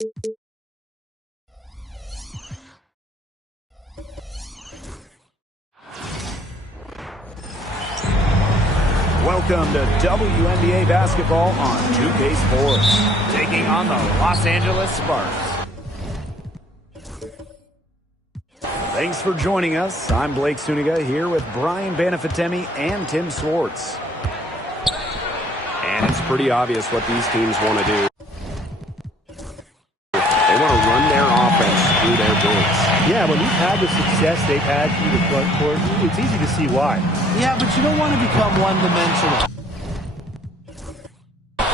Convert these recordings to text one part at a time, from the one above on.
Welcome to WNBA basketball on 2K Sports, taking on the Los Angeles Sparks. Thanks for joining us. I'm Blake Suniga here with Brian Banafitemi and Tim Swartz. And it's pretty obvious what these teams want to do. They want to run their offense through their bigs. Yeah, when you've had the success they've had through the front court, it's easy to see why. Yeah, but you don't want to become one-dimensional.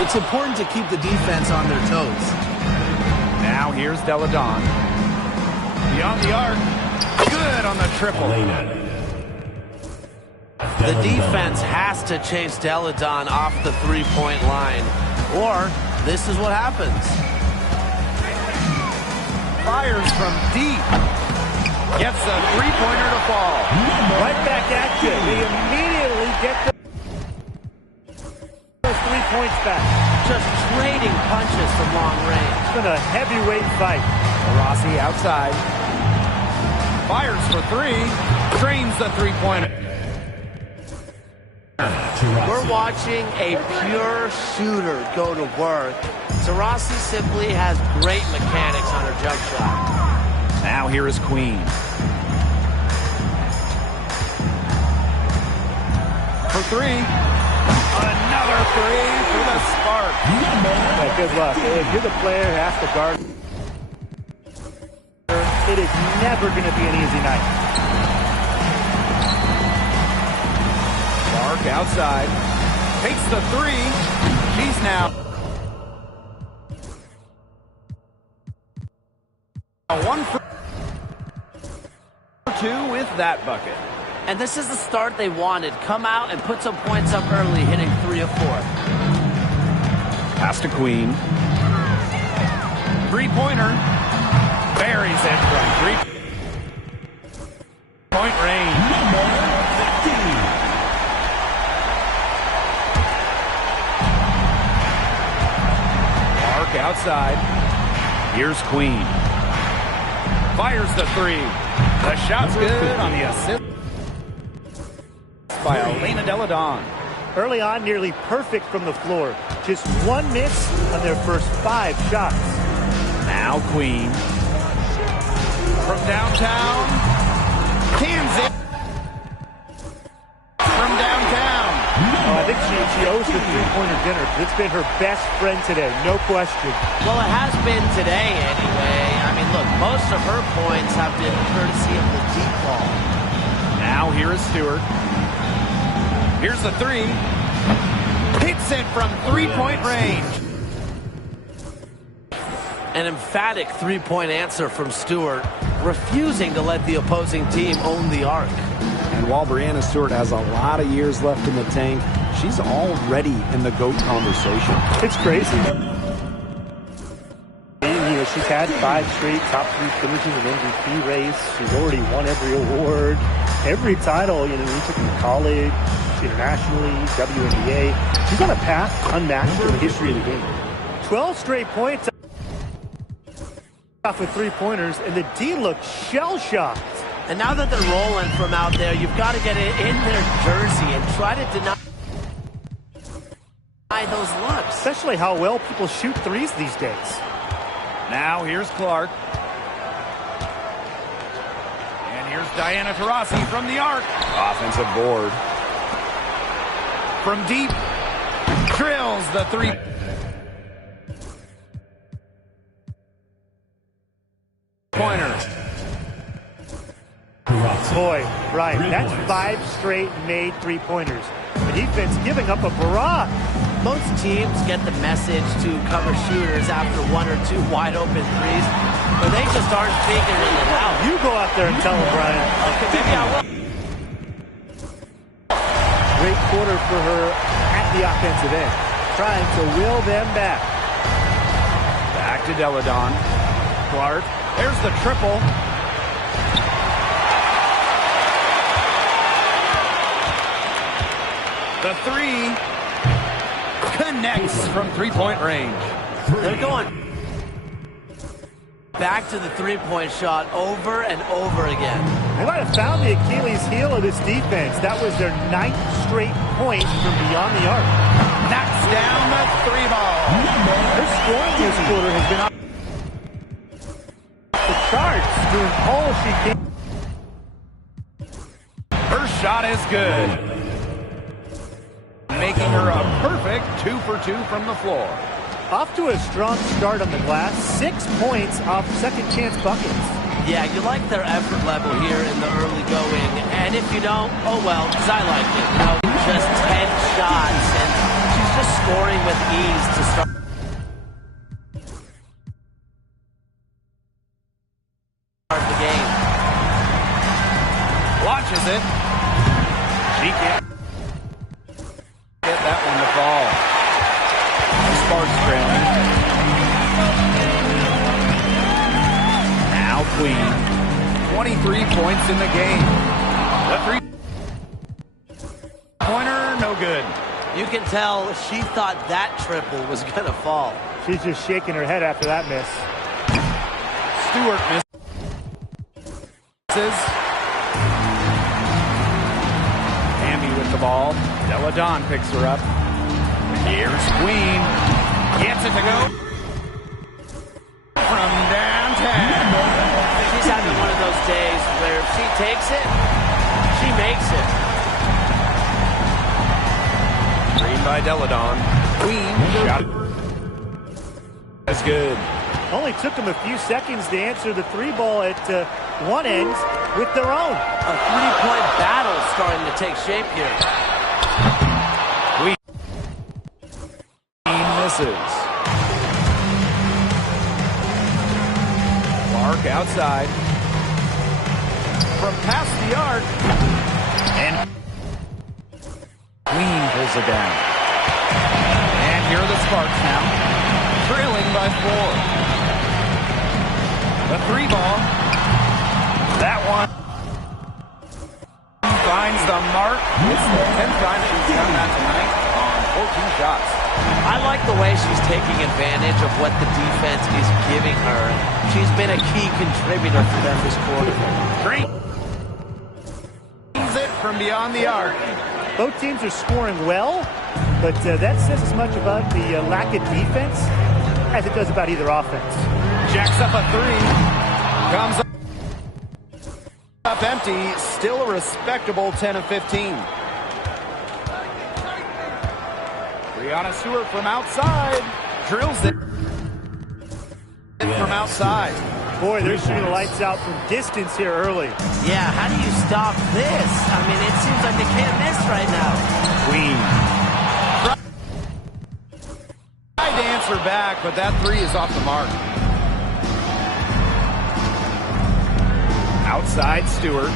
It's important to keep the defense on their toes. Now here's Deladon. Beyond the arc. Good on the triple. The defense has to chase Deladon off the three-point line, or this is what happens. Fires from deep. Gets a three-pointer to fall. Right back at you. They immediately get those 3 points back. Just trading punches from long range. It's been a heavyweight fight. Rossi outside. Fires for three. Drains the three-pointer. We're watching a pure shooter go to work. Taurasi simply has great mechanics on her jump shot. Now here is Queen. For three. Another three for the Sparks. Yeah, good luck. If you're the player who has to guard, it is never going to be an easy night. Clark outside. Takes the three. She's now one for two with that bucket. And this is the start they wanted. Come out and put some points up early, hitting 3 of 4. Pass to Queen. Three-pointer. Buries it from three-point range. Clark outside. Here's Queen. Fires the three. The shot's good on the assist by Elena Deladon. Early on, nearly perfect from the floor. Just one miss on their first 5 shots. Now Queen. From downtown. Cans it. From downtown. Oh, I think she owes the three-pointer dinner. It's been her best friend today, no question. Well, it has been today anyway. I mean, look, most of her points have been courtesy of the deep ball. Now here is Stewart. Here's the three. Hits it from three-point range. An emphatic three-point answer from Stewart, refusing to let the opposing team own the arc. And while Breanna Stewart has a lot of years left in the tank, she's already in the GOAT conversation. It's crazy. You know, she's had 5 straight top 3 finishes in MVP race. She's already won every award, every title, you know, we took in college, internationally, WNBA. She's on a path unmatched in the history of the game. 12 straight points off with 3-pointers, and the D looked shell-shocked. And now that they're rolling from out there, you've got to get it in their jersey and try to deny those looks. Especially how well people shoot threes these days. Now here's Clark. And here's Diana Taurasi from the arc. Offensive board. From deep. Drills the three. Pointer. Boy, Brian, that's 5 straight made 3-pointers. The defense giving up a barrage. Most teams get the message to cover shooters after 1 or 2 wide open threes, but they just aren't figuring it out. You go out there and tell them, Brian. Okay, maybe I will. Great quarter for her at the offensive end, trying to will them back. Back to Deladon. Clark. There's the triple. The three connects from three-point range. They're going back to the three-point shot over and over again. They might have found the Achilles heel of this defense. That was their 9th straight point from beyond the arc. Knocks down the three ball. Her scoring this quarter has been off the charts, doing all she can. Her shot is good, making her a perfect 2 for 2 from the floor. Off to a strong start on the glass. 6 points off second chance buckets. Yeah, you like their effort level here in the early going. And if you don't, oh well, because I like it. You know, just 10 shots, and she's just scoring with ease to start the game. Launches it. She can't get that one to fall. Sparks trailing. Now Queen. 23 points in the game. The three-pointer, no good. You can tell she thought that triple was going to fall. She's just shaking her head after that miss. Stewart misses. Hamby with the ball. Deladon picks her up. Here's Queen. Gets it to go. From downtown. She's having one of those days where if she takes it, she makes it. Green by Deladon. Queen shot. That's good. Only took them a few seconds to answer the three ball at one end with their own. A three-point battle starting to take shape here. Queen misses. Clark outside. From past the arc. And Queen pulls it down. And here are the Sparks now. Trailing by 4. The three ball. That one finds the mark. It's the 10th time she's done that tonight on 14 shots. I like the way she's taking advantage of what the defense is giving her. She's been a key contributor for them this quarter. Great. It from beyond the arc. Both teams are scoring well, but that says as much about the lack of defense as it does about either offense. Jacks up a three. Comes up empty. Still a respectable 10 of 15. Brianna Stewart from outside. Drills it from outside. Boy, they're shooting the lights out from distance here early. Yeah, how do you stop this? I mean, it seems like they can't miss right now. Queen. Tried to answer back, but that three is off the mark. Outside Stewart.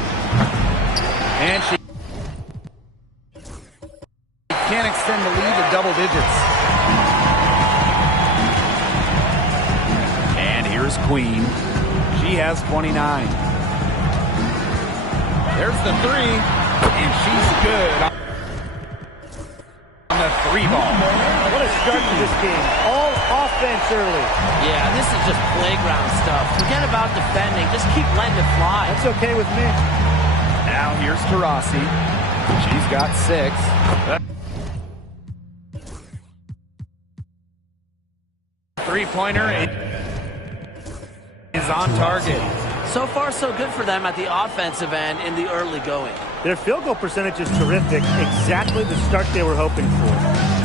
And she can't extend the lead to double digits. And here's Queen. She has 29. There's the three, and she's good on the three ball. What a start to this game. All offense early. Yeah, this is just playground stuff. Forget about defending. Just keep letting it fly. That's okay with me. Now here's Taurasi. She's got 6. Three-pointer is on target. So far, so good for them at the offensive end in the early going. Their field goal percentage is terrific. Exactly the start they were hoping for.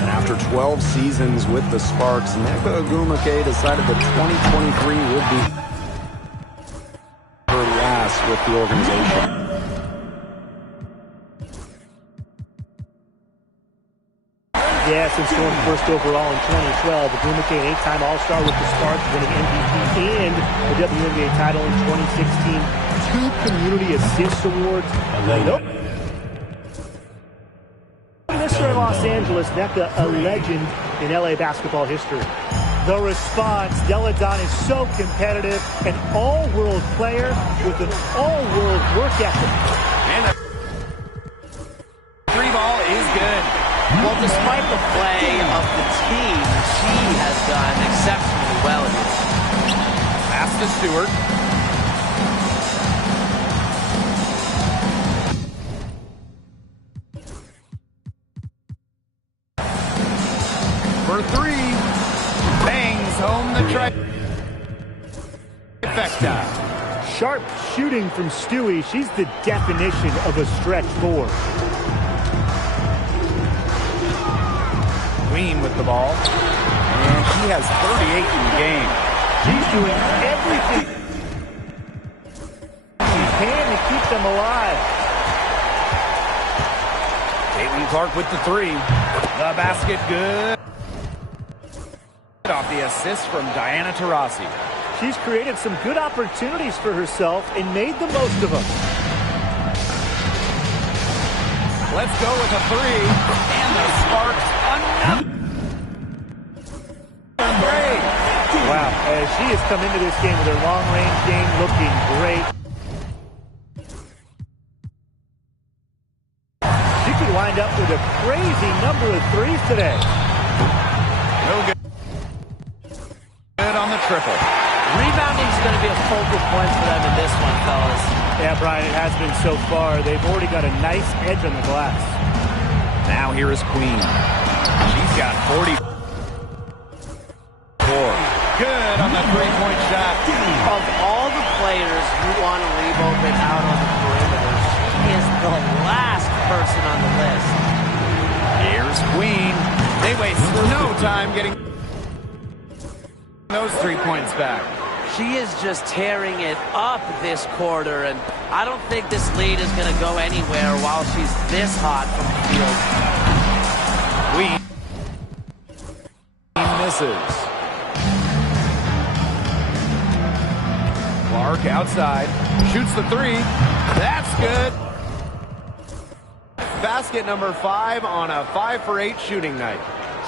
And after 12 seasons with the Sparks, Nneka Ogwumike decided that 2023 would be her last with the organization. Yeah, since going first overall in 2012, Ogwumike, an 8-time All-Star with the Sparks, winning MVP and the WNBA title in 2016. 2 community assist awards. Nope. Mr. Los Angeles, Nneka, a legend in LA basketball history. The response, Deladon is so competitive, an all-world player with an all-world work ethic. And the three ball is good. Well, despite the play of the team, she has done exceptionally well. Pass to Stewart. For three. Bangs home the trifecta. Sharp shooting from Stewie. She's the definition of a stretch four. Queen with the ball. And she has 38 in the game. She's doing everything she can to keep them alive. Caitlin Clark with the three. The basket good. Off the assist from Diana Taurasi. She's created some good opportunities for herself and made the most of them. Let's go with a three. And the Sparks another break. Wow, as she has come into this game with her long-range game looking great. She could wind up with a crazy number of threes today. No good. Good on the triple. Rebounding is going to be a focal point for them in this one, fellas. Yeah, Brian, it has been so far. They've already got a nice edge on the glass. Now here is Queen. She's got 44. Good on the three-point shot. Of all the players who want to leave open out on the perimeter, she is the last person on the list. Here's Queen. They waste no time getting those 3 points back. She is just tearing it up this quarter, and I don't think this lead is going to go anywhere while she's this hot from the Queen misses. Clark outside. Shoots the three. That's good. Basket number 5 on a 5 for 8 shooting night.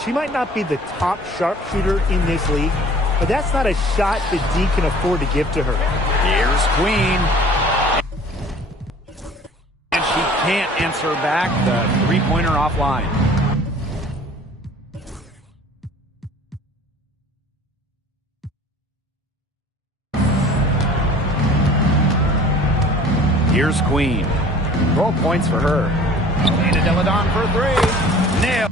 She might not be the top sharpshooter in this league, but that's not a shot that D can afford to give to her. Here's Queen. And she can't answer back the three-pointer offline. Here's Queen. 12 points for her. Elena Deladon for three. Nail.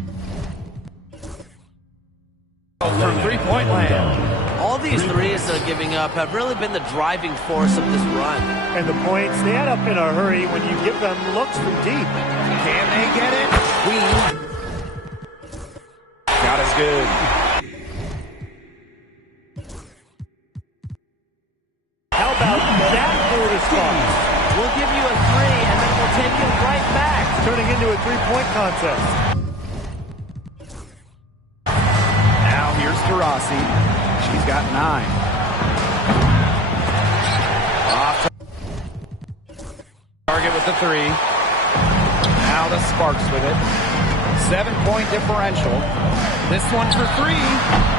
From three-point land. All these threes they're giving up have really been the driving force of this run. And the points, they add up in a hurry when you give them looks from deep. Can they get it? Queen. Shot is good. How about that for a response? We'll give you a three, and then we'll take it right back. Turning into a three-point contest. Now here's Taurasi. She's got 9. Off target with the three. Now the Sparks with it. 7-point differential. This one for three.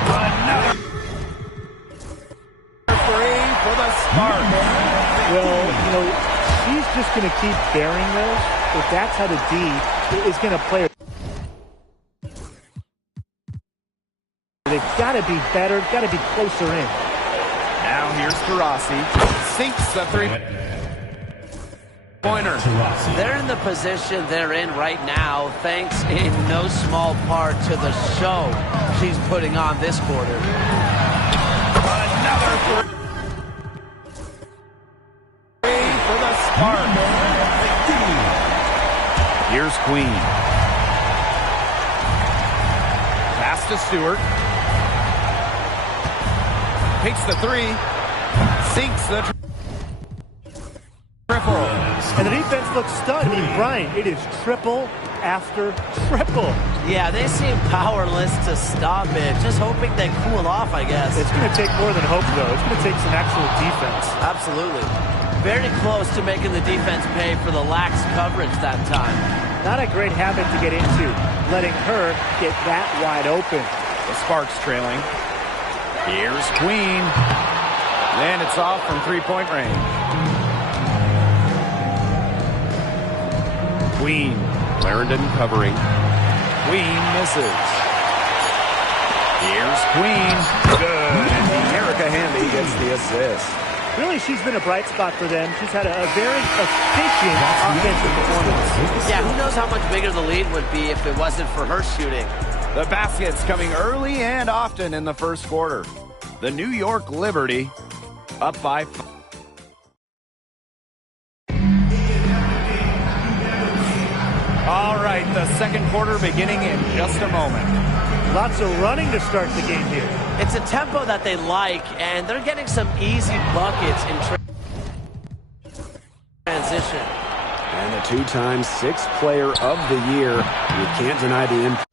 Another three for the Sparks. Well, you know, she's just going to keep bearing those. If that's how the D is going to play. They've got to be better, got to be closer in. Now here's Taurasi. Sinks the three-pointer. They're in the position they're in right now, thanks in no small part to the show she's putting on this quarter. Another three for the Sparks. Here's Queen. Pass to Stewart. Takes the three. Sinks the triple. And the defense looks stunned. I mean, Brian, it is triple after triple. Yeah, they seem powerless to stop it. Just hoping they cool off, I guess. It's going to take more than hope, though. It's going to take some actual defense. Absolutely. Very close to making the defense pay for the lax coverage that time. Not a great habit to get into, letting her get that wide open. The Sparks trailing. Here's Queen. And it's off from three-point range. Queen. Clarendon covering. Queen misses. Here's Queen. Good. And the air Erica Hamby gets the assist. Really, she's been a bright spot for them. She's had a very efficient offensive performance. Yeah, who knows how much bigger the lead would be if it wasn't for her shooting. The baskets coming early and often in the first quarter. The New York Liberty up by 5. All right, the second quarter beginning in just a moment. Lots of running to start the game here. It's a tempo that they like, and they're getting some easy buckets in transition. And the two-time sixth player of the year. You can't deny the impact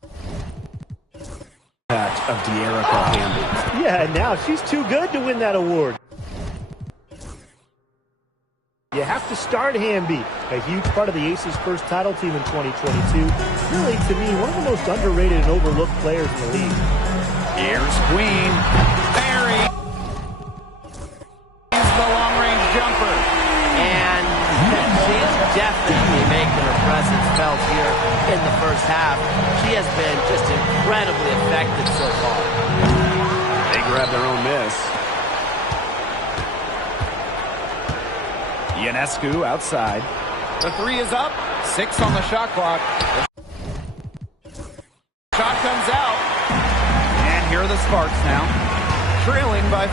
of Erica Hamby. Yeah, and now she's too good to win that award. You have to start Hamby, a huge part of the Aces' first title team in 2022. Really, to me, one of the most underrated and overlooked players in the league. Here's Queen. Barry. He's the long-range jumper. And she's definitely making her presence felt here in the first half. She has been just incredibly effective so far. They grab their own miss. Ionescu outside. The three is up. 6 on the shot clock. Shot comes out. And here are the Sparks now. Trailing by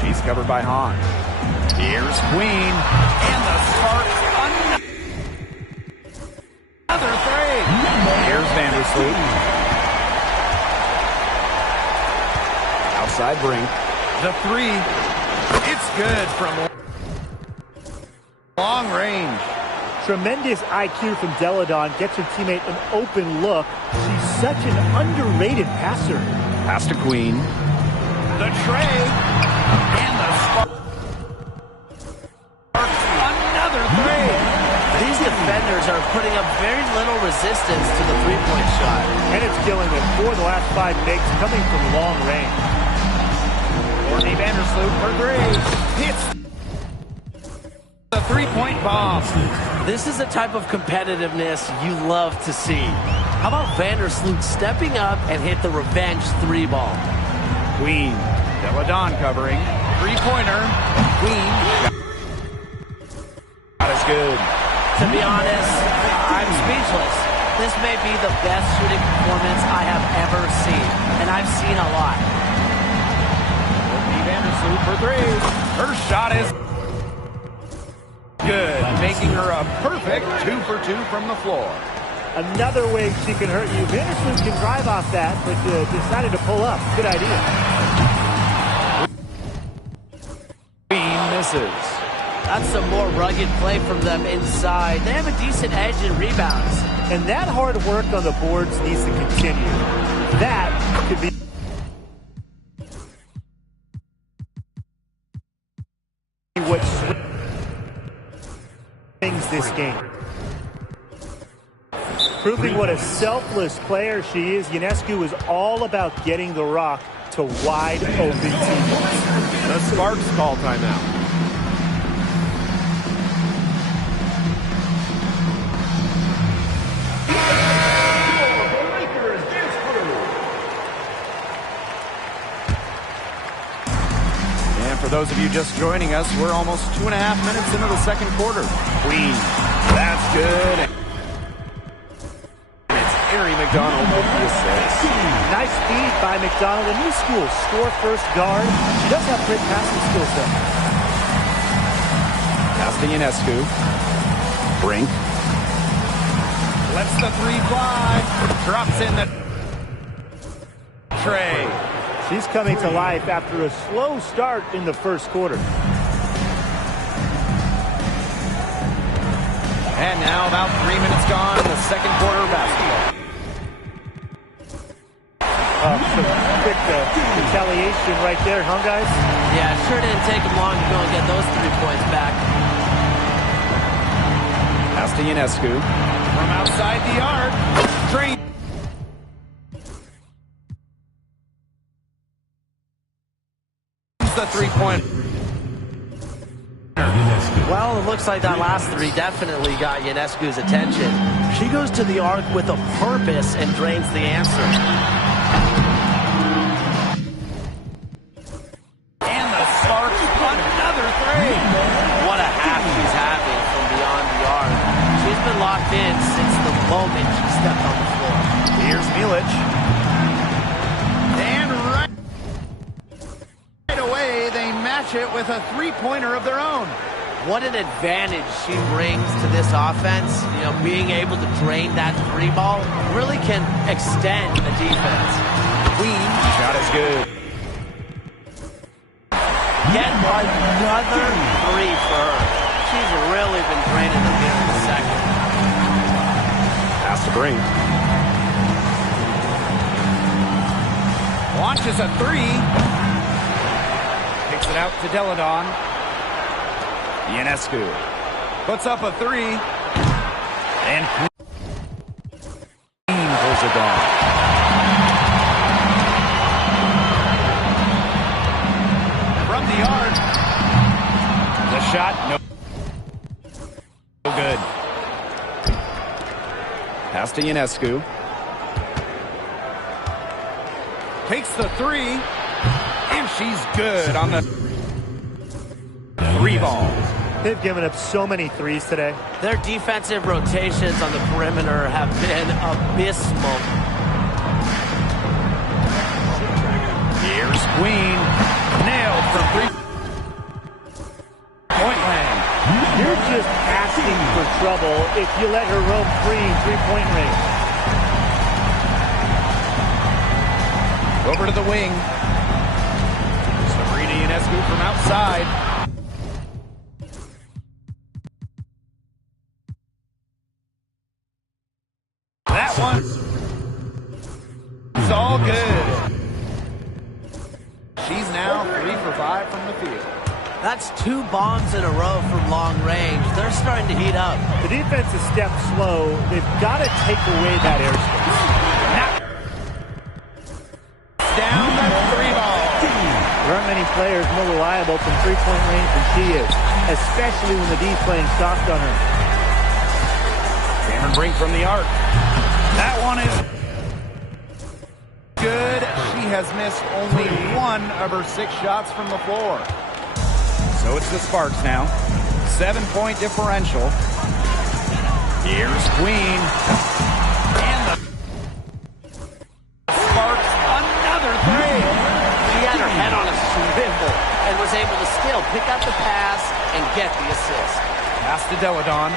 4. She's covered by Hahn. Here's Queen. And the Sparks another three. Here's Vandersloot. Outside Brink. The three, it's good from long range. Tremendous IQ from Deladon gets her teammate an open look. She's such an underrated passer. Pass to Queen. The tray, and the Sparks. Another three. These defenders are putting up very little resistance to the three-point shot. And it's killing them. 4 of the last 5 makes coming from long range. Courtney Vandersloot for 3. Hits the three-point bomb. This is the type of competitiveness you love to see. How about Vandersloot stepping up and hit the revenge 3-ball? Queen. Deladon covering. Three-pointer. Queen. That is good. To be honest, I'm speechless. This may be the best shooting performance I have ever seen, and I've seen a lot. Vandersloot for 3. Her shot is good, making her a perfect 2 for 2 from the floor. Another way she can hurt you. Vandersloot can drive off that, but decided to pull up. Good idea. Queen misses. That's some more rugged play from them inside. They have a decent edge in rebounds. And that hard work on the boards needs to continue. That could be what swings this game. Proving what a selfless player she is, Ionescu is all about getting the rock to wide open teammates. The Sparks call timeout. For those of you just joining us, we're almost 2.5 minutes into the second quarter. Queen, that's good. And it's Ari McDonald with the assist. Nice speed by McDonald. A new school, score first guard. She does have great passing skill set. Pass to Ionescu. Brink. Lets the three fly. Drops in the tray. She's coming to life after a slow start in the first quarter. And now about 3 minutes gone in the second quarter of basketball. Some quick retaliation right there, huh, guys? Yeah, it sure didn't take them long to go and get those 3 points back. Pass to Ionescu. From outside the arc. Train. The three-point. Well, it looks like that last 3 definitely got Ionescu's attention. She goes to the arc with a purpose and drains the answer. been locked in since the moment she stepped on the floor. Here's Milic. And right away, they match it with a three-pointer of their own. What an advantage she brings to this offense. You know, being able to drain that three ball really can extend the defense. Queen, shot is good. Get another three for her. She's really been draining them here in the second. Pass to Brink. Launches a three. Kicks it out to Deladon. Ionescu puts up a three. And Queen pulls it down. From the arc. The shot, no good. Pass to Ionescu. Takes the three. And she's good on the three ball. They've given up so many threes today. Their defensive rotations on the perimeter have been abysmal. Here's Queen. Nailed from three-point land. You're just asking for trouble if you let her roam free in three-point range. Over to the wing. Sabrina Ionescu from outside. That one. It's all good. She's now 3 for 5 from the field. That's 2 bombs in a row from long range. They're starting to heat up. The defense is stepped slow. They've got to take away that airspace. Down the three ball. There aren't many players more reliable from three-point range than she is, especially when the D's playing soft on her. Cameron Brink from the arc. That one is good. She has missed only 1 of her 6 shots from the floor. So it's the Sparks now. 7-point differential. Here's Queen. And the Sparks, another three. She had her head on a swivel and was able to still pick up the pass and get the assist. Pass to Deladon.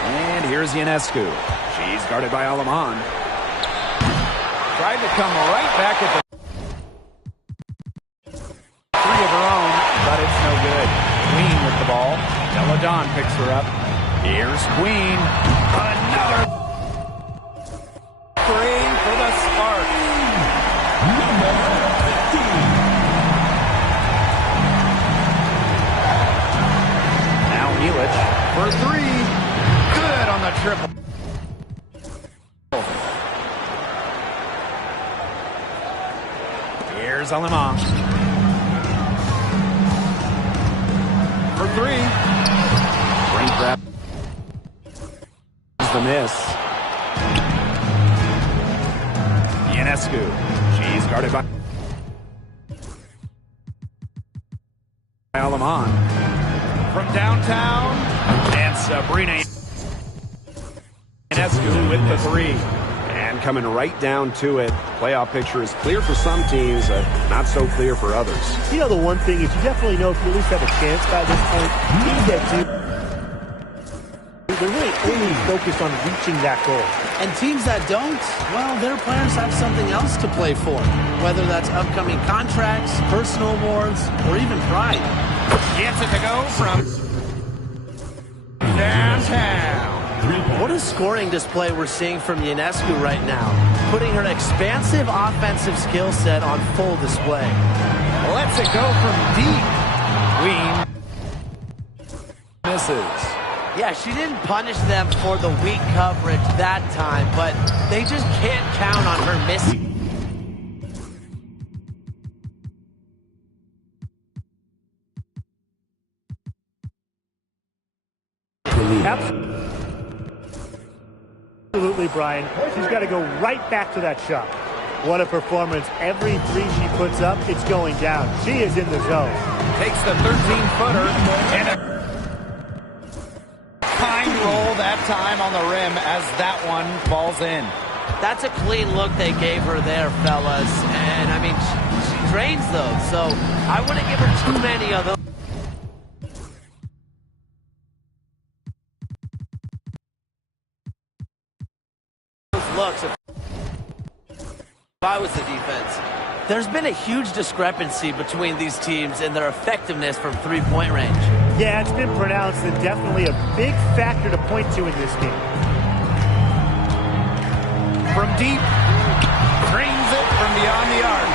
And here's Ionescu. She's guarded by Alaman. Tried to come right back at the three of her own, but it's no good. Queen with the ball. Deladon picks her up. Here's Queen. Another three for the Sparks. Now Milic for 3. Good on the triple. Here's Alaman. For 3. Brink grab. The miss. Ionescu. She's guarded by Alaman. from downtown. And Sabrina Ionescu with the 3. And coming right down to it, playoff picture is clear for some teams, not so clear for others. You know, the one thing is you definitely know if you at least have a chance by this point. Teams that do, they're really only focused on reaching that goal. And teams that don't, well, their players have something else to play for, whether that's upcoming contracts, personal awards, or even pride. Gets it to go from downtown. What a scoring display we're seeing from Ionescu right now, putting her expansive offensive skill set on full display. Lets it go from deep. Queen misses. Yeah, she didn't punish them for the weak coverage that time, but they just can't count on her missing. Absolutely, Brian. She's got to go right back to that shot. What a performance. Every 3 she puts up, it's going down. She is in the zone. Takes the 13-footer and a kind roll. That's time on the rim as that one falls in. That's a clean look they gave her there, fellas. And, I mean, she drains those, so I wouldn't give her too many of those looks if I was the defense. There's been a huge discrepancy between these teams in their effectiveness from three-point range. Yeah, it's been pronounced and definitely a big factor to point to in this game. From deep, brings it from beyond the arc.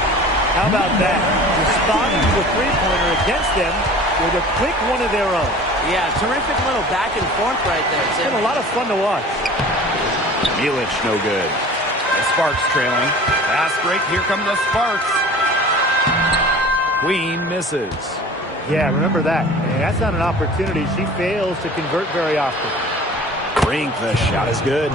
How about that? Responding to a three-pointer against them with a quick one of their own. Yeah, terrific little back and forth right there, It's Tim. been a lot of fun to watch. Milic, no good. The Sparks trailing. Fast break, here come the Sparks. Queen misses. Yeah, remember that. And that's not an opportunity she fails to convert very often. Brink, the shot is good.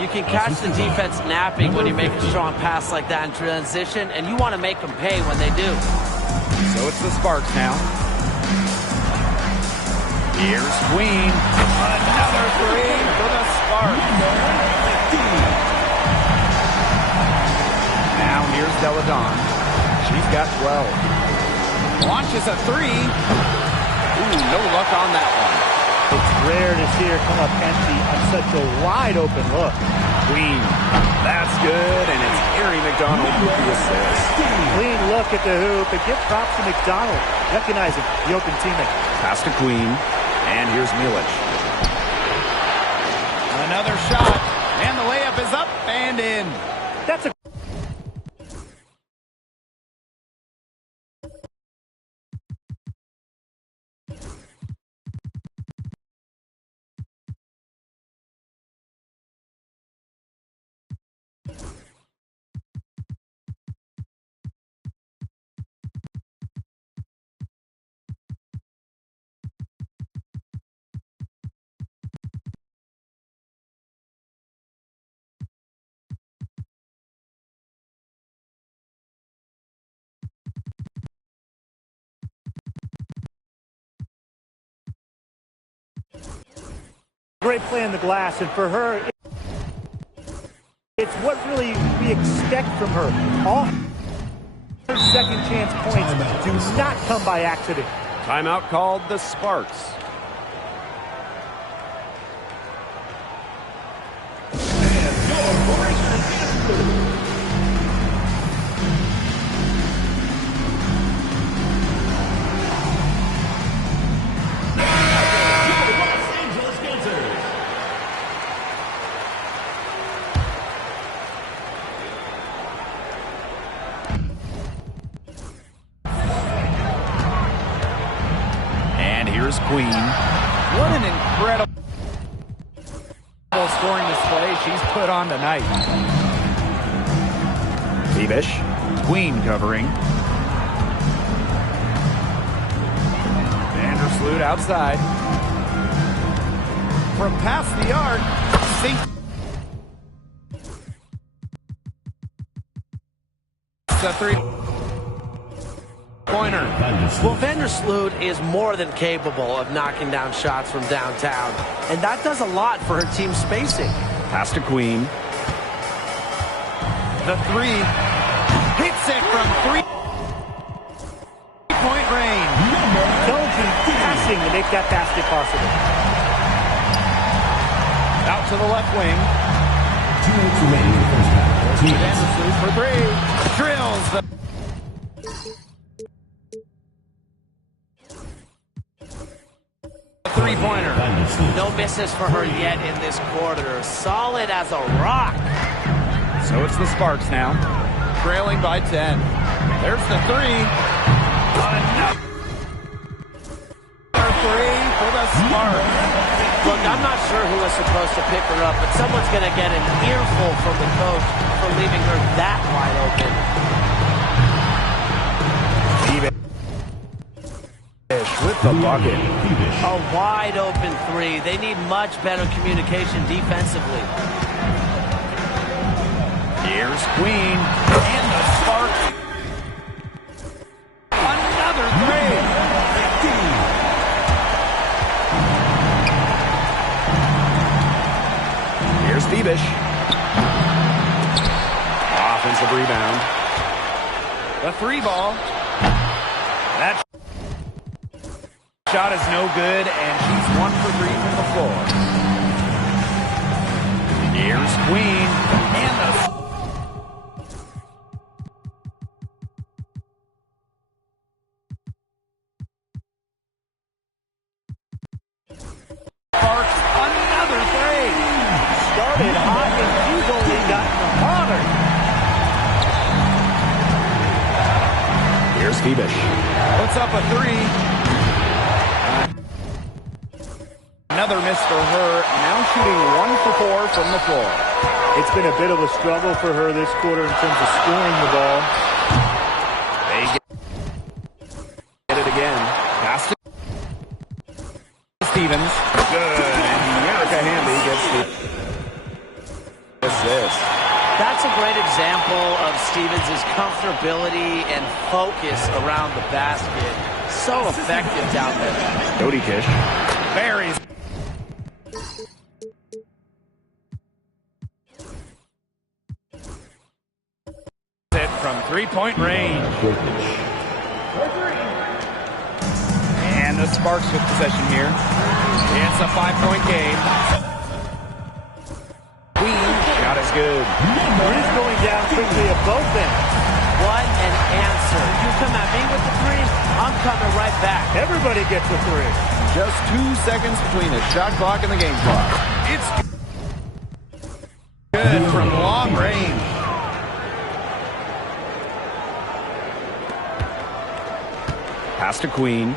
You can catch the defense napping when you make a strong pass like that in transition, and you want to make them pay when they do. So it's the Sparks now. Here's Queen. Another three for the Sparks. Now here's Deladon. She's got 12. Launches a three. Ooh, no luck on that one. It's rare to see her come up empty on such a wide-open look. Queen. That's good, and it's Harry McDonald with the assist. Clean look at the hoop, and give props to McDonald, recognizing the open teammate. Pass to Queen, and here's Milic. Another shot, and the layup is up and in. That's a great play in the glass, and for her, it's what really we expect from her. All her second chance points do not come by accident. Timeout called the Sparks. Here's Queen. What an incredible scoring display she's put on tonight. Tebish. Queen covering. Vandersloot outside. From past the arc, the three-pointer. Well, Vandersloot is more than capable of knocking down shots from downtown, and that does a lot for her team's spacing. Pass to Queen. The three. Hits it from three-point range. Intelligent passing to make that basket possible. Out to the left wing. 2 minutes remaining in the first half. Vandersloot for three. Drills the three-pointer. No misses for her yet in this quarter. Solid as a rock. So it's the Sparks now, trailing by 10. There's the three. Another three for the Sparks. Look, I'm not sure who is supposed to pick her up, but someone's going to get an earful from the coach for leaving her that wide open. With the bucket. A wide open three. They need much better communication defensively. Here's Queen. And the Sparks. Another three. Here's Bebish. Offensive rebound. The three ball. That shot is no good, and she's 1 for 3 from the floor. Here's Queen. And the Sparks, another three. Started hot, and she's only gotten hotter. Here's Bebish. Puts up a three. Another miss for her. Now shooting 1 for 4 from the floor. It's been a bit of a struggle for her this quarter in terms of scoring the ball. They get it again. Pass to Stevens. Good. And Erica Hamby gets the assist. That's a great example of Stevens' comfortability and focus around the basket. So effective down there. Jody Kish. Buries. It from three-point range. And the Sparks with possession here. It's a 5-point game. Queen, shot is good. He's going down quickly at both ends. What an answer. You come at me with the three, I'm coming right back. Everybody gets a three. Just 2 seconds between the shot clock and the game clock. It's good from long range. Pass to Queen.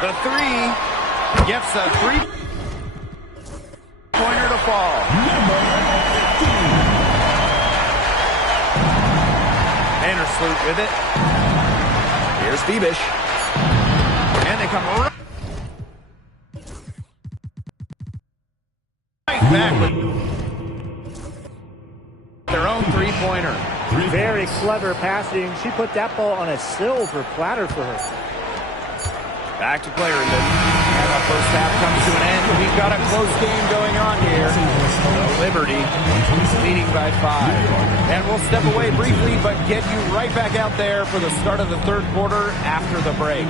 The three gets a three-pointer to fall. Vandersloot with it. Here's Bebish. And they come right back with their own three-pointer. Very clever passing. She put that ball on a silver platter for her. Back to Clarendon. And the first half comes to an end. We've got a close game going on here. Liberty leading by 5. And we'll step away briefly, but get you right back out there for the start of the third quarter after the break.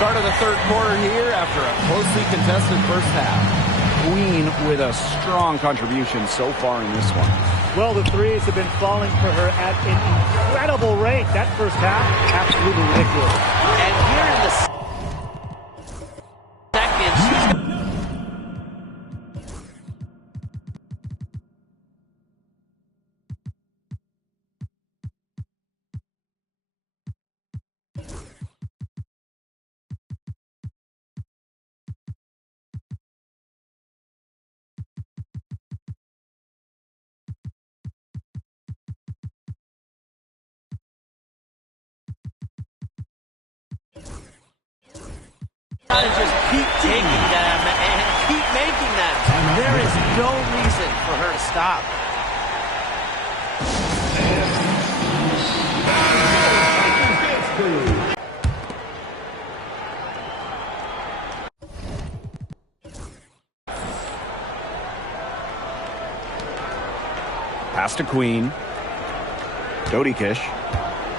Start of the third quarter here after a closely contested first half. Queen with a strong contribution so far in this one. Well, the threes have been falling for her at an incredible rate. That first half, absolutely ridiculous. And here in the second, she's got to just keep taking them and keep making them. There is no reason for her to stop. Pass to Queen. Jody Kish.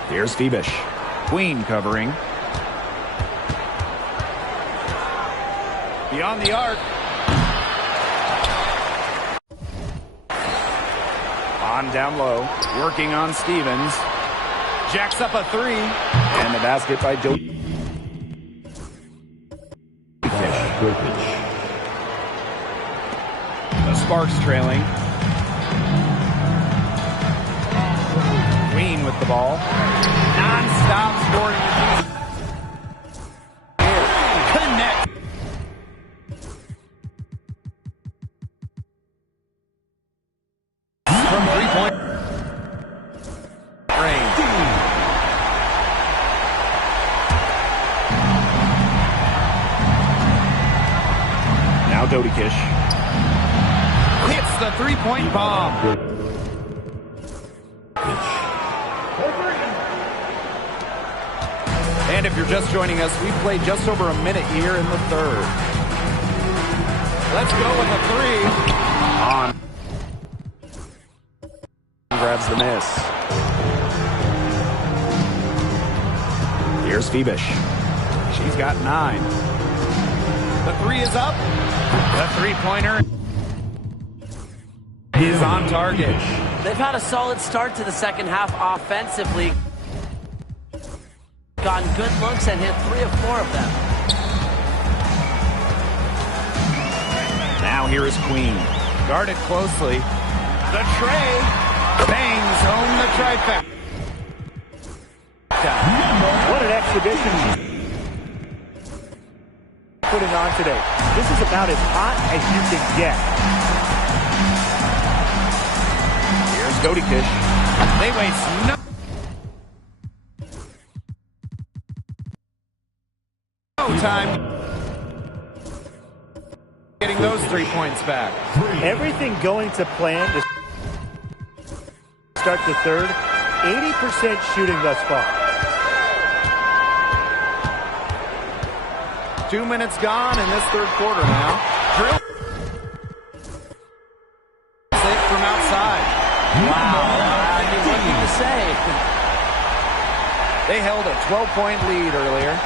Here's Bebish. Queen covering. Beyond the arc. On down low. Working on Stevens. Jacks up a three. And the basket by Jody Kish. The Sparks trailing. ball. Non-stop scoring machine. Connect. From three-point range. Now Dodikish hits the three-point bomb. And if you're just joining us, we played just over a minute here in the third. Let's go with a three. On. Grabs the miss. Here's Phoebish. She's got 9. The three is up. The three-pointer is on target. They've had a solid start to the second half offensively. Gotten good looks and hit 3 of 4 of them. Now here is Queen. Guarded closely. The tray bangs home the trifecta. What an exhibition she's putting on today. This is about as hot as you can get. Here's Dodikish. They waste no time getting those 3 points back. Everything going to plan to start the third. 80% shooting thus far. 2 minutes gone in this third quarter now. Drill. Safe from outside. Wow. I mean, what do you say? They held a 12-point lead earlier.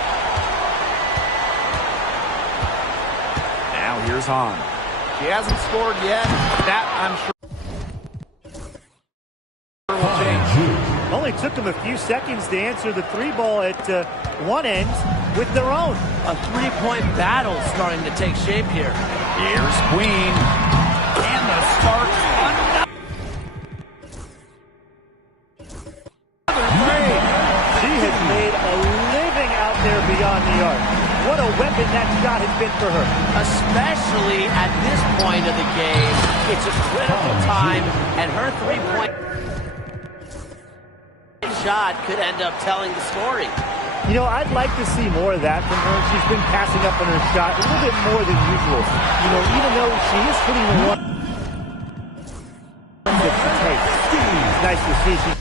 Now here's Hahn. She hasn't scored yet. That, I'm sure, will change. Only took them a few seconds to answer the three ball at one end with their own. A three-point battle starting to take shape here. Here's Queen. And the Sparks another three. She has made a living out there beyond the arc. What a weapon that shot has been for her. Especially at this point of the game. It's a critical time, and her three-point shot could end up telling the story. You know, I'd like to see more of that from her. She's been passing up on her shot a little bit more than usual. You know, even though she is hitting the one that she takes. It's nice to see she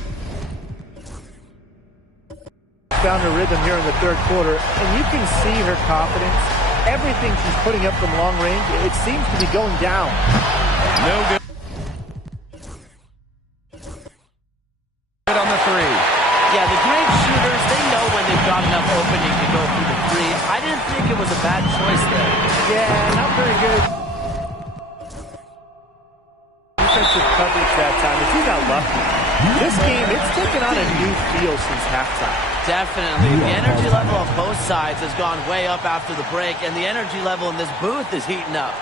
found her rhythm here in the third quarter, and you can see her confidence. Everything she's putting up from long range, it seems to be going down. No good. On the three. Yeah, the great shooters, they know when they've got enough opening to go through the three. I didn't think it was a bad choice there. Yeah, not very good defensive coverage that time, but she got lucky. This game, it's taken on a new feel since halftime. Definitely. The energy level on both sides has gone way up after the break, and the energy level in this booth is heating up.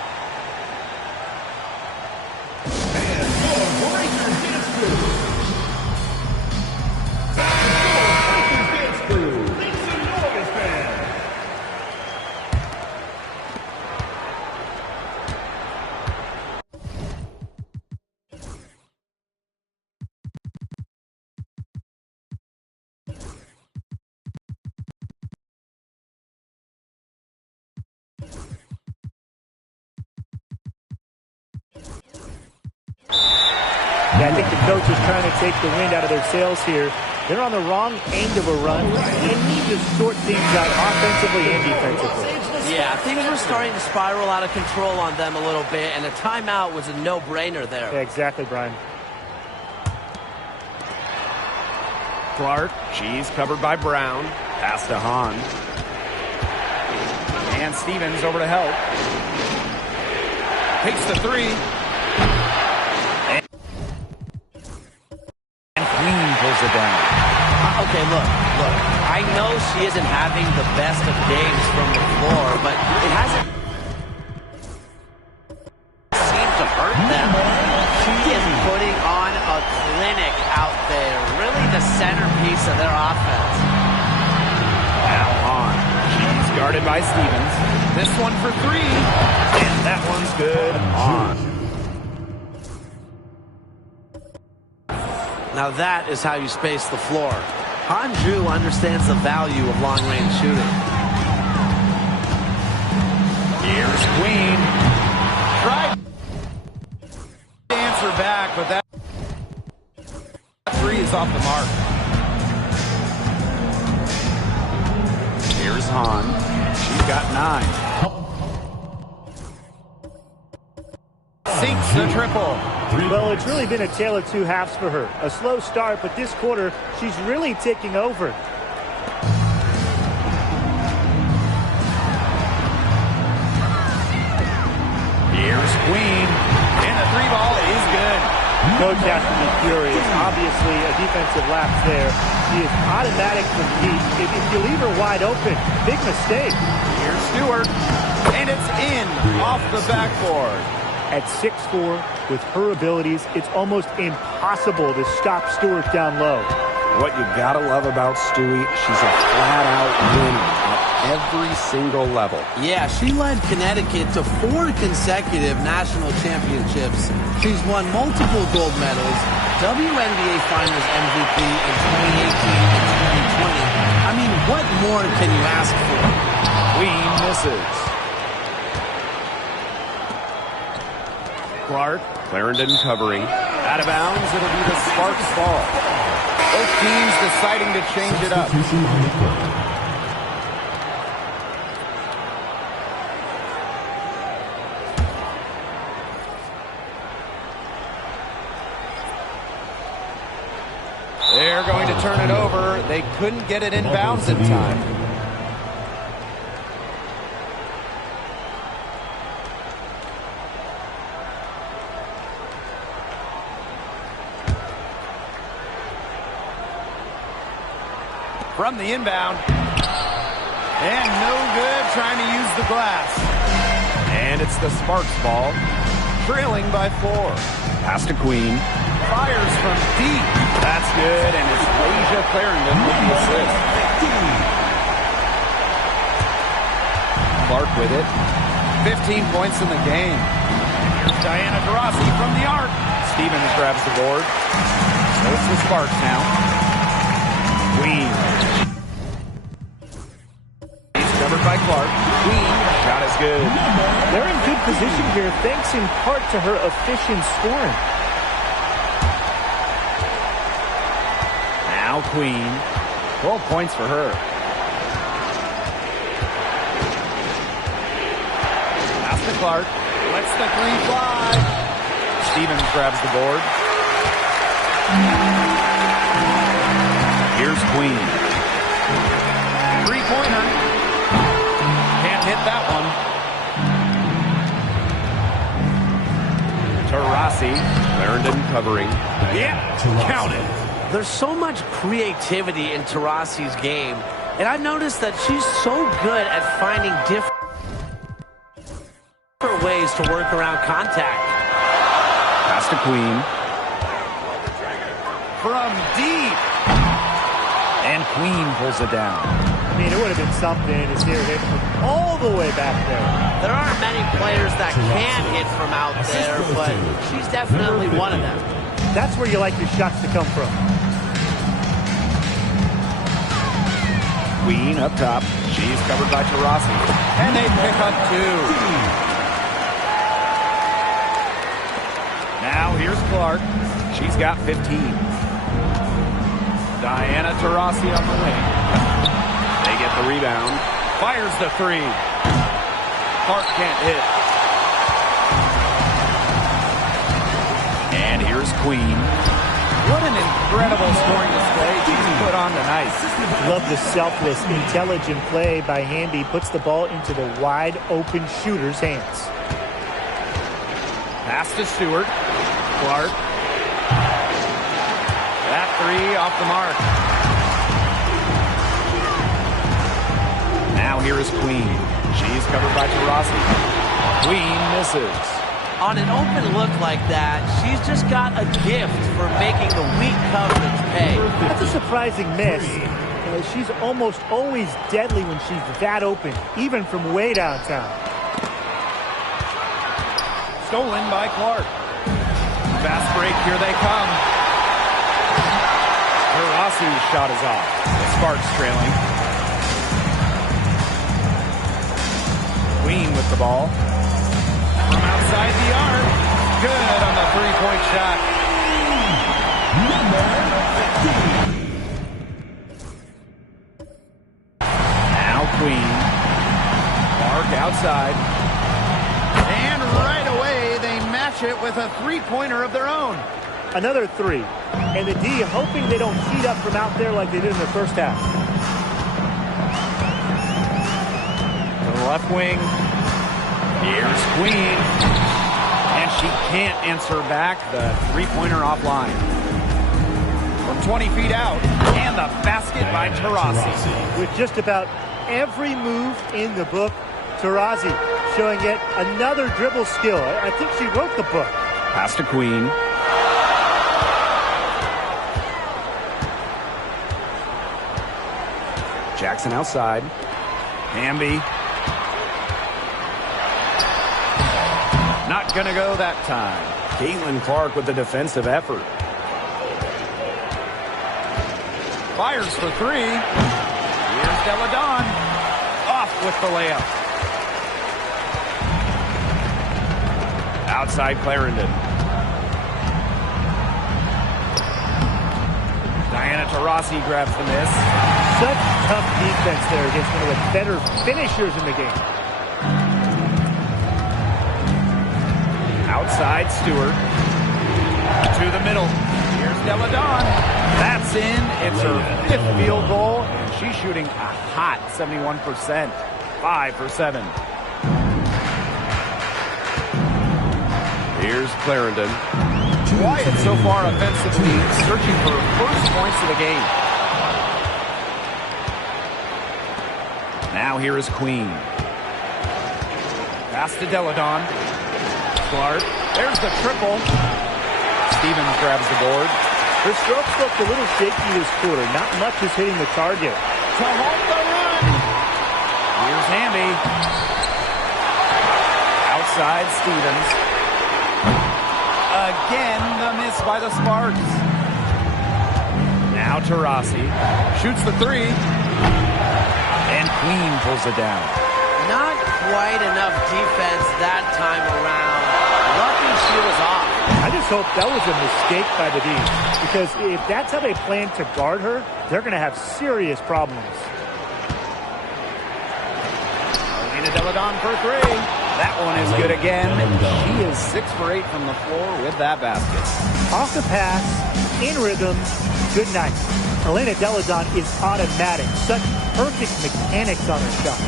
Yeah, I think the coach is trying to take the wind out of their sails here. They're on the wrong end of a run and need to sort things out offensively and defensively. Yeah, things were starting to spiral out of control on them a little bit, and a timeout was a no-brainer there. Yeah, exactly, Brian. Clark, she's covered by Brown. Pass to Hahn. And Stevens over to help. Takes the three. And Queen pulls it down. Okay, look. I know she isn't having the best of games from the floor, but it hasn't seemed to hurt them. She is putting on a clinic out there. Really the centerpiece piece of their offense. Now on. She's guarded by Stevens. This one for three. And that one's good. On. Now that is how you space the floor. Hanju understands the value of long-range shooting. Here's Queen. Tried to answer back, but that three is off the mark. Here's Han. She's got 9. Sinks the triple. Well, it's really been a tale of two halves for her. A slow start, but this quarter, she's really taking over. Here's Queen. And the three ball is good. Coach has to be furious. Obviously, a defensive lapse there. She is automatic from deep. If you leave her wide open, big mistake. Here's Stewart. And it's in off the backboard. At 6'4", with her abilities, it's almost impossible to stop Stewart down low. What you gotta love about Stewie, she's a flat-out winner at every single level. Yeah, she led Connecticut to 4 consecutive national championships. She's won multiple gold medals, WNBA Finals MVP in 2018 and 2020. I mean, what more can you ask for? Queen misses. Clark. Clarendon covering. Out of bounds, it'll be the Sparks ball. Both teams deciding to change it up. Substitution on the court. They're going to turn it over. They couldn't get it inbounds in time. From the inbound. And no good trying to use the glass. And it's the Sparks ball. Trailing by 4. Pass to Queen. Fires from deep. That's good, and it's Asia Clarendon with the assist. Clark with it. 15 points in the game. Here's Diana Taurasi from the arc. Stevens grabs the board. So it's the Sparks now. Queen. He's covered by Clark. Queen. Shot is good. They're in good position here, thanks in part to her efficient scoring. Now Queen. 12 points for her. Pass to Clark. Lets the three fly. Stevens grabs the board. Here's Queen. Three-pointer. Can't hit that one. Taurasi. Clarendon covering. Yeah, count it. There's so much creativity in Taurasi's game, and I've noticed that she's so good at finding different ways to work around contact. Pass to Queen. From deep. And Queen pulls it down. I mean, it would have been something to see her hit from all the way back there. There aren't many players that can hit from out there, but she's definitely one of them. That's where you like your shots to come from. Queen up top. She's covered by Taurasi. And they pick up 2. Now here's Clark. She's got 15. Diana Taurasi on the wing. They get the rebound. Fires the 3. Clark can't hit. And here's Queen. What an incredible scoring display she's put on tonight. Love the selfless, intelligent play by Handy. Puts the ball into the wide-open shooter's hands. Pass to Stewart. Clark. That 3 off the mark. Now here is Queen. She's covered by Taurasi. Queen misses. On an open look like that, she's just got a gift for making the weak coverage pay. That's a surprising miss. She's almost always deadly when she's that open, even from way downtown. Stolen by Clark. Fast break, here they come. Taurasi's shot is off. The Sparks trailing. Queen with the ball. From outside the arc. Good on the three-point shot. Now Queen. Clark outside. And right away, they match it with a three-pointer of their own. Another three. And the D hoping they don't heat up from out there like they did in the first half. To the left wing. Here's Queen. And she can't answer back. The three-pointer offline. From 20 feet out. And the basket by Taurasi. With just about every move in the book, Taurasi showing yet another dribble skill. I think she wrote the book. Pass to Queen. Jackson outside. Hamby. Not going to go that time. Caitlin Clark with the defensive effort. Fires for three. Here's Deladon. Off with the layup. Outside Clarendon. Diana Taurasi grabs the miss. Such tough defense there against one of the better finishers in the game. Outside Stewart. To the middle. Here's Deladon. That's in. It's her fifth field goal. And she's shooting a hot 71%. 5 for 7. Here's Clarendon. Quiet so far offensively, searching for first points of the game. Now here is Queen. Pass to Deladon. Clark. There's the triple. Stevens grabs the board. Her strokes looked a little shaky this quarter. Not much is hitting the target. To hold the run. Here's Hamby. Outside Stevens. Again, the miss by the Sparks. Now Taurasi shoots the three. And Queen pulls it down. Not quite enough defense that time around. Lucky she was off. I just hope that was a mistake by the D. Because if that's how they plan to guard her, they're going to have serious problems. Alina Deladon for three. That one is good again. She is 6 for 8 from the floor with that basket. Off the pass, in rhythm, good night. Elena Deladon is automatic. Such perfect mechanics on her shot.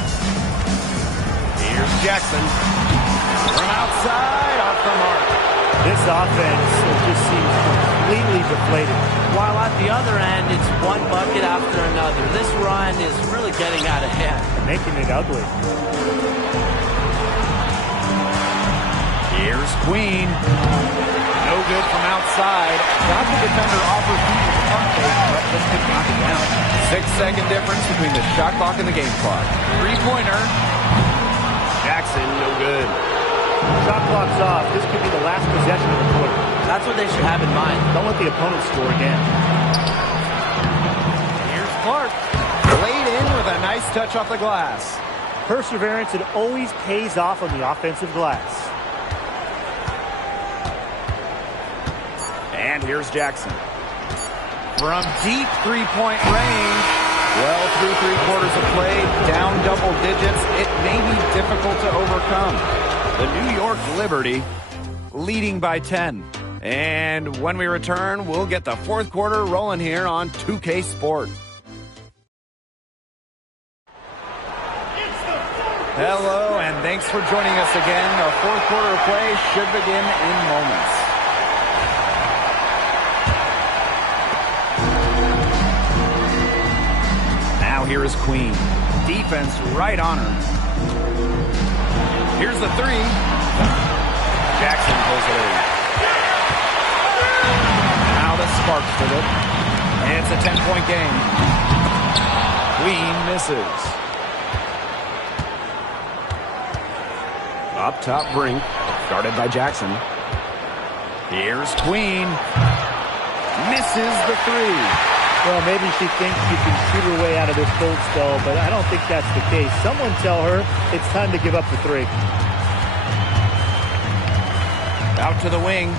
Here's Jackson. From outside, off the mark. This offense just seems completely deflated. While at the other end, it's one bucket after another. This run is really getting out of hand. Making it ugly. Here's Queen. No good from outside. Got the defender off her feet with the pump fake, but just could knock it down. 6-second difference between the shot clock and the game clock. Three-pointer. Jackson, no good. Shot clock's off. This could be the last possession of the quarter. That's what they should have in mind. Don't let the opponent score again. Here's Clark. Laid in with a nice touch off the glass. Perseverance, it always pays off on the offensive glass. And here's Jackson. From deep three-point range. Well, through 3 quarters of play, down double digits. It may be difficult to overcome. The New York Liberty leading by 10. And when we return, we'll get the fourth quarter rolling here on 2K Sport. Hello, and thanks for joining us again. Our fourth quarter of play should begin in moments. Now here is Queen. Defense right on her. Here's the three. Jackson pulls it in. Now the Sparks with it. It's a 10-point game. Queen misses. Up top, Brink. Guarded by Jackson. Here's Queen. Misses the three. Well, maybe she thinks she can shoot her way out of this cold spell, but I don't think that's the case. Someone tell her it's time to give up the three. Out to the wing.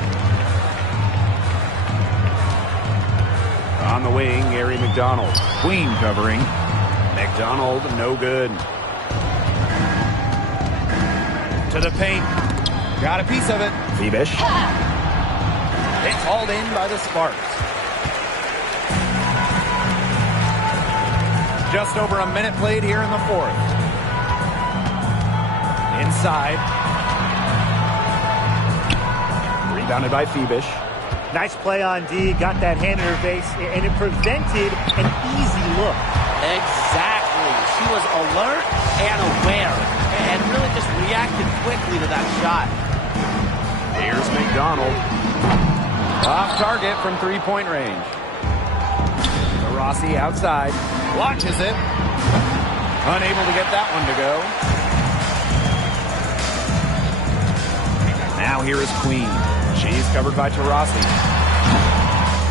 On the wing, Gary McDonald. Queen covering. McDonald, no good. To the paint. Got a piece of it. Phoebish. It's hauled in by the Sparks. Just over a minute played here in the fourth. Inside. Rebounded by Phoebish. Nice play on D. Got that hand in her face, and it prevented an easy look. Exactly. She was alert and aware and really just reacted quickly to that shot. Here's McDonald. Off target from three-point range. Rossi outside. Launches it. Unable to get that one to go. Now here is Queen. She's covered by Taurasi.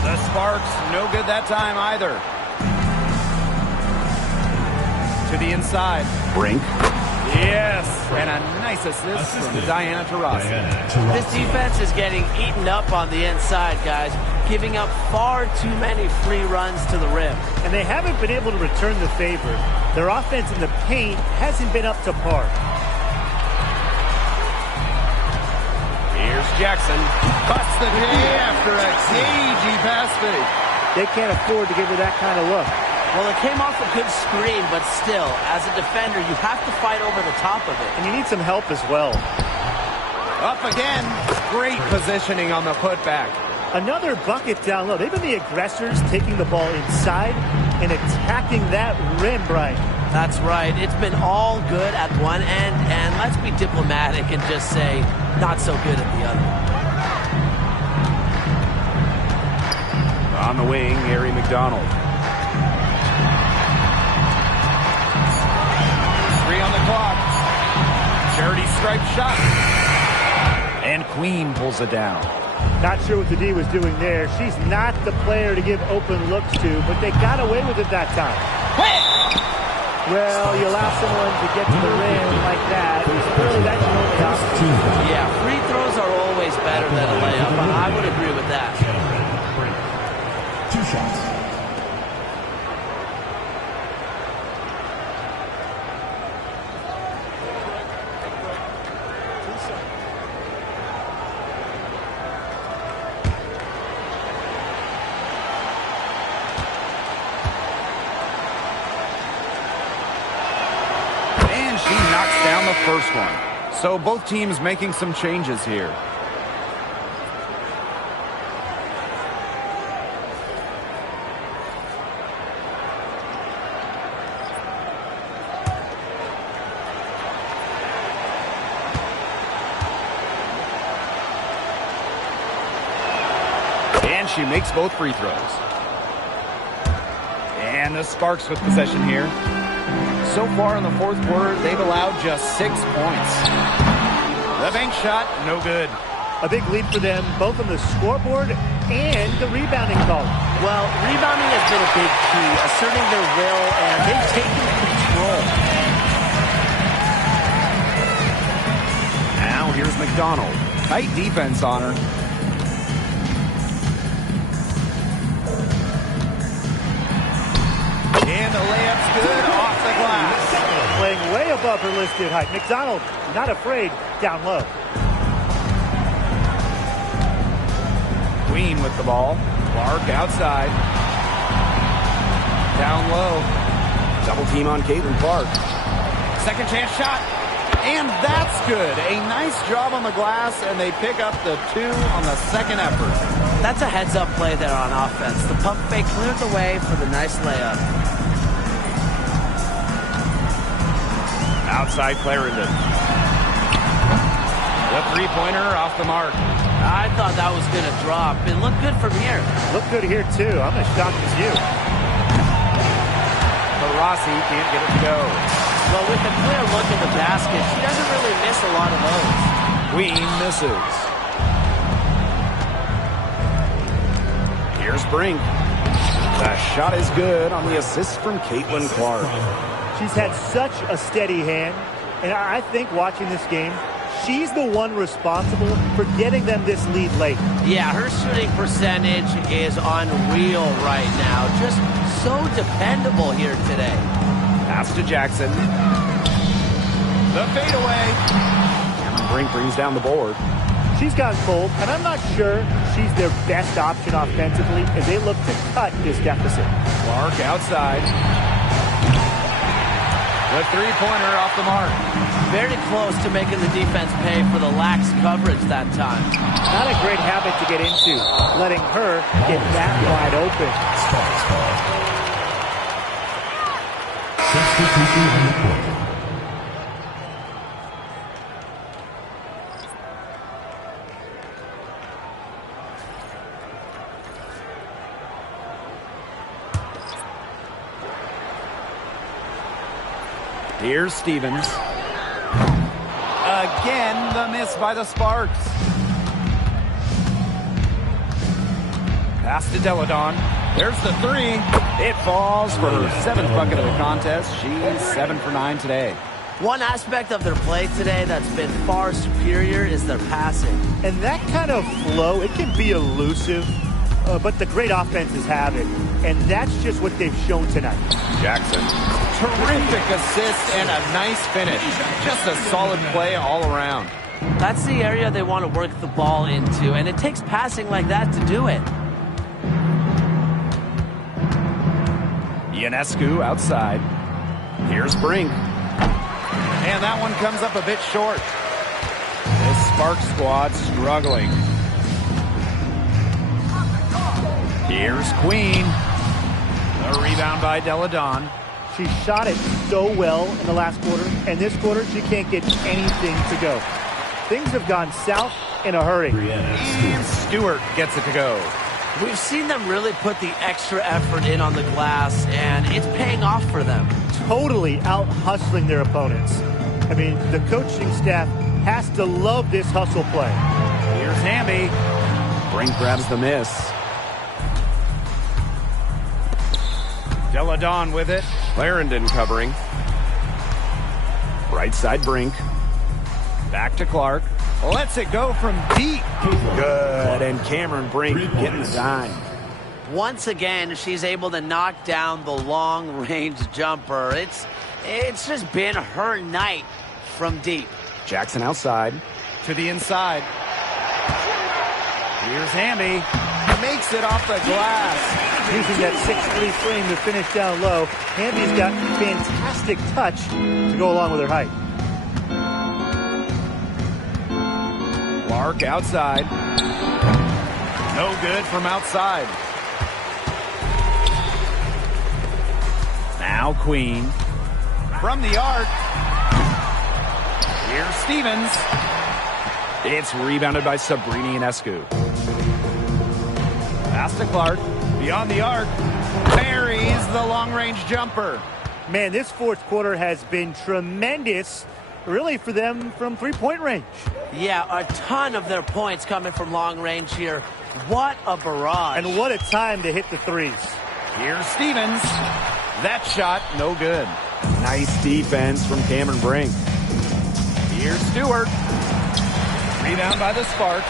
The Sparks, no good that time either. To the inside. Brink. Yes, and a nice assist from Diana Taurasi. This defense is getting eaten up on the inside, guys, giving up far too many free runs to the rim. And they haven't been able to return the favor. Their offense in the paint hasn't been up to par. Here's Jackson. Busts the J after a cagey pass fake. They can't afford to give her that kind of look. Well, it came off a good screen, but still, as a defender, you have to fight over the top of it. And you need some help as well. Up again. Great positioning on the putback. Another bucket down low. They've been the aggressors, taking the ball inside and attacking that rim, Brian. That's right. It's been all good at one end, and let's be diplomatic and just say not so good at the other. On the wing, Gary McDonald. On the clock. Charity stripe shot. And Queen pulls it down. Not sure what the D was doing there. She's not the player to give open looks to, but they got away with it that time. Well, you allow someone to get to the rim like that. Clearly that's the only option. Yeah, free throws are always better than a layup. I would agree with that. 2 shots. Down the first one. So both teams making some changes here. And she makes both free throws. And the Sparks with possession here. So far in the fourth quarter, they've allowed just 6 points. The bank shot, no good. A big lead for them, both on the scoreboard and the rebounding column. Well, rebounding has been a big key, asserting their will, and they've taken control. Now here's McDonald. Tight defense on her. And the layup's good off the glass. Playing way above her listed height. McDonald, not afraid, down low. Queen with the ball. Clark outside. Down low. Double team on Caitlin Clark. Second chance shot. And that's good. A nice job on the glass, and they pick up the 2 on the second effort. That's a heads-up play there on offense. The pump fake cleared the way for the nice layup. Outside Clarendon. The three-pointer off the mark. I thought that was going to drop. It looked good from here. Looked good here, too. I'm as shocked as you. But Rossi can't get it to go. Well, with a clear look at the basket, she doesn't really miss a lot of those. Queen misses. Here's Brink. The shot is good on the assist from Caitlin Clark. She's had such a steady hand, and I think watching this game, she's the one responsible for getting them this lead late. Yeah, her shooting percentage is unreal right now. Just so dependable here today. Pass to Jackson. The fadeaway. Cameron Brink brings down the board. She's gotten cold, and I'm not sure she's their best option offensively as they look to cut this deficit. Clark outside. The three-pointer off the mark. Very close to making the defense pay for the lax coverage that time. Not a great habit to get into, letting her get that wide open. 62 on the court. Here's Stevens. Again, the miss by the Sparks. Pass to Deladon. There's the three. It falls for her seventh bucket of the contest. She's 7 for 9 today. One aspect of their play today that's been far superior is their passing. And that kind of flow, it can be elusive, but the great offenses have it. And that's just what they've shown tonight. Jackson. Terrific assist and a nice finish. Just a solid play all around. That's the area they want to work the ball into, and it takes passing like that to do it. Ionescu outside. Here's Brink. And that one comes up a bit short. This Spark squad struggling. Here's Queen. The rebound by Deladon. She shot it so well in the last quarter, and this quarter she can't get anything to go. Things have gone south in a hurry. And Stewart gets it to go. We've seen them really put the extra effort in on the glass, and it's paying off for them. Totally out-hustling their opponents. I mean, the coaching staff has to love this hustle play. Here's Hamby. Brink grabs the miss. Deladon with it. Clarendon covering. Right side Brink. Back to Clark. Lets it go from deep. Good. And Cameron Brink getting the dime. Once again, she's able to knock down the long-range jumper. It's just been her night from deep. Jackson outside. To the inside. Here's Hamby. Makes it off the glass. Using that 6'3" frame to finish down low, Hamby's got fantastic touch to go along with her height. Clark outside. No good from outside. Now Queen. From the arc. Here's Stevens. It's rebounded by Sabrina Ionescu. Pass to Clark. Beyond the arc. Buries the long-range jumper. Man, this fourth quarter has been tremendous, really, for them from three-point range. Yeah, a ton of their points coming from long range here. What a barrage. And what a time to hit the threes. Here's Stevens. That shot, no good. Nice defense from Cameron Brink. Here's Stewart. Rebound by the Sparks.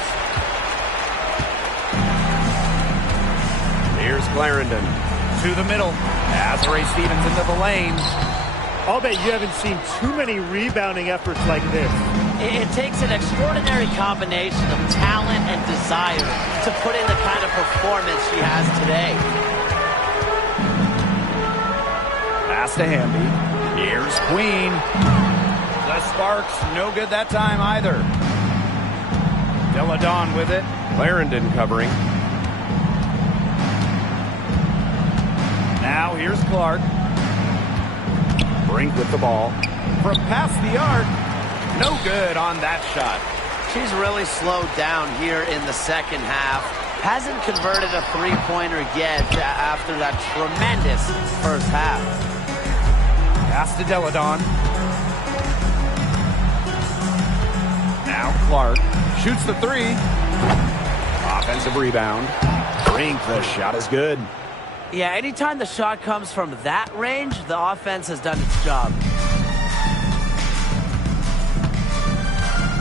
Here's Clarendon. To the middle. Azrae Stevens into the lane. I'll bet you haven't seen too many rebounding efforts like this. It takes an extraordinary combination of talent and desire to put in the kind of performance she has today. Pass to Hamby. Here's Queen. The Sparks, no good that time either. Deladon with it. Clarendon covering. Now here's Clark. Brink with the ball. From past the arc. No good on that shot. she's really slowed down here in the second half. Hasn't converted a three-pointer yet after that tremendous first half. Pass to Deladon. Now Clark shoots the three. Offensive rebound. Brink, the shot is good. Yeah, anytime the shot comes from that range, the offense has done its job.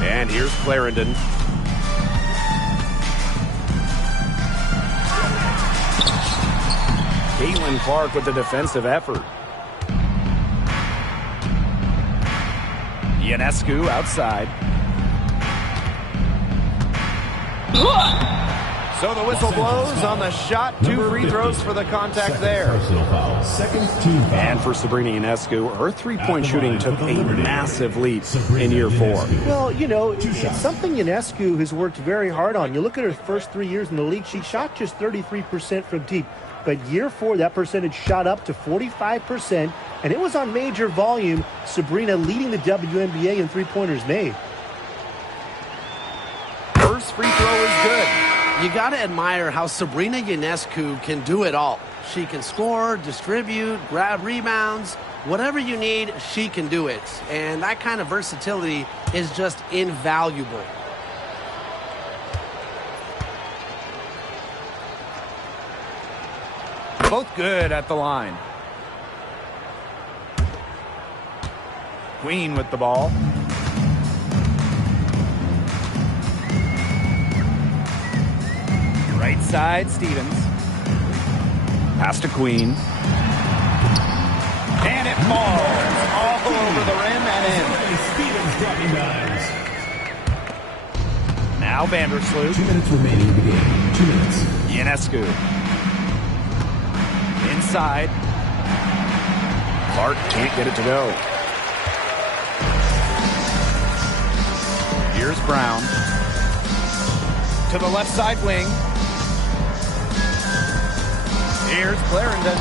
And here's Clarendon. Caitlin Clark with the defensive effort. Ionescu outside. So the whistle blows on the shot. 2 free throws for the contact there. Personal foul. Second team foul. And for Sabrina Ionescu, her three-point shooting took a massive leap in year 4. Well, you know, it's something Ionescu has worked very hard on. You look at her first 3 years in the league, she shot just 33% from deep. But year 4, that percentage shot up to 45%, and it was on major volume. Sabrina leading the WNBA in three-pointers made. First free throw is good. You got to admire how Sabrina Ionescu can do it all. She can score, distribute, grab rebounds. Whatever you need, she can do it. And that kind of versatility is just invaluable. Both good at the line. Queen with the ball. Right side, Stevens. Pass to Queen. And it falls all over the rim and Stevens dropping dimes. in. Now Vandersloot. 2 minutes remaining in the game. 2 minutes. Ionescu. Inside. Clark can't get it to go. Here's Brown. To the left side wing. Here's Clarendon.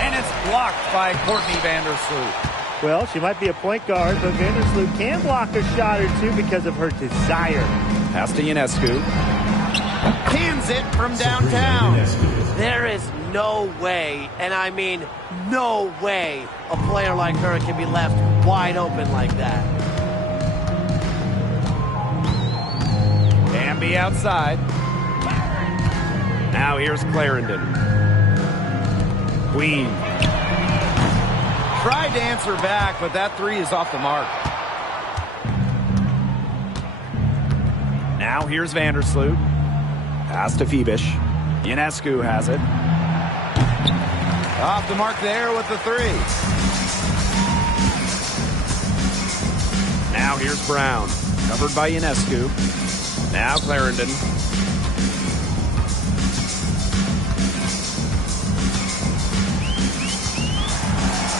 And it's blocked by Courtney Vandersloot. Well, she might be a point guard, but Vandersloot can block a shot or two because of her desire. Pass to Ionescu. Cans it from downtown. There is no way, and I mean no way, a player like her can be left wide open like that. Bambi outside. Now here's Clarendon. Queen. Tried to answer back, but that three is off the mark. Now here's Vandersloot. Pass to Phoebish. Ionescu has it. Off the mark there with the three. Now here's Brown. Covered by Ionescu. Now Clarendon.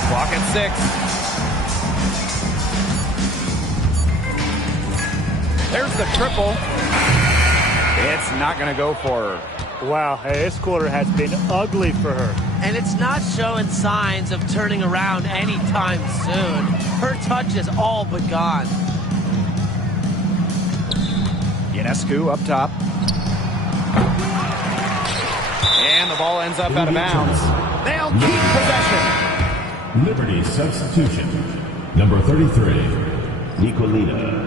Clock at 6. There's the triple. It's not going to go for her. Wow, hey, this quarter has been ugly for her. And it's not showing signs of turning around anytime soon. Her touch is all but gone. Ionescu up top. And the ball ends up out of bounds. They'll keep possession. Liberty substitution. Number 33, Nicolina.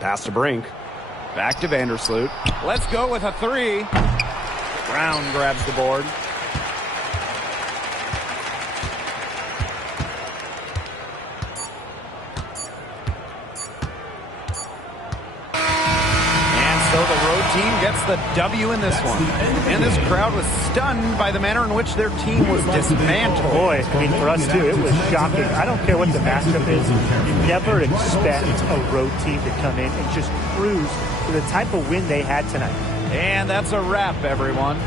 Pass to Brink. Back to Vandersloot. Let's go with a three. Brown grabs the board. So the road team gets the W in this one. And this crowd was stunned by the manner in which their team was dismantled. Boy, I mean, for us too, it was shocking. I don't care what the matchup is. You never expect a road team to come in and just cruise for the type of win they had tonight. And that's a wrap, everyone.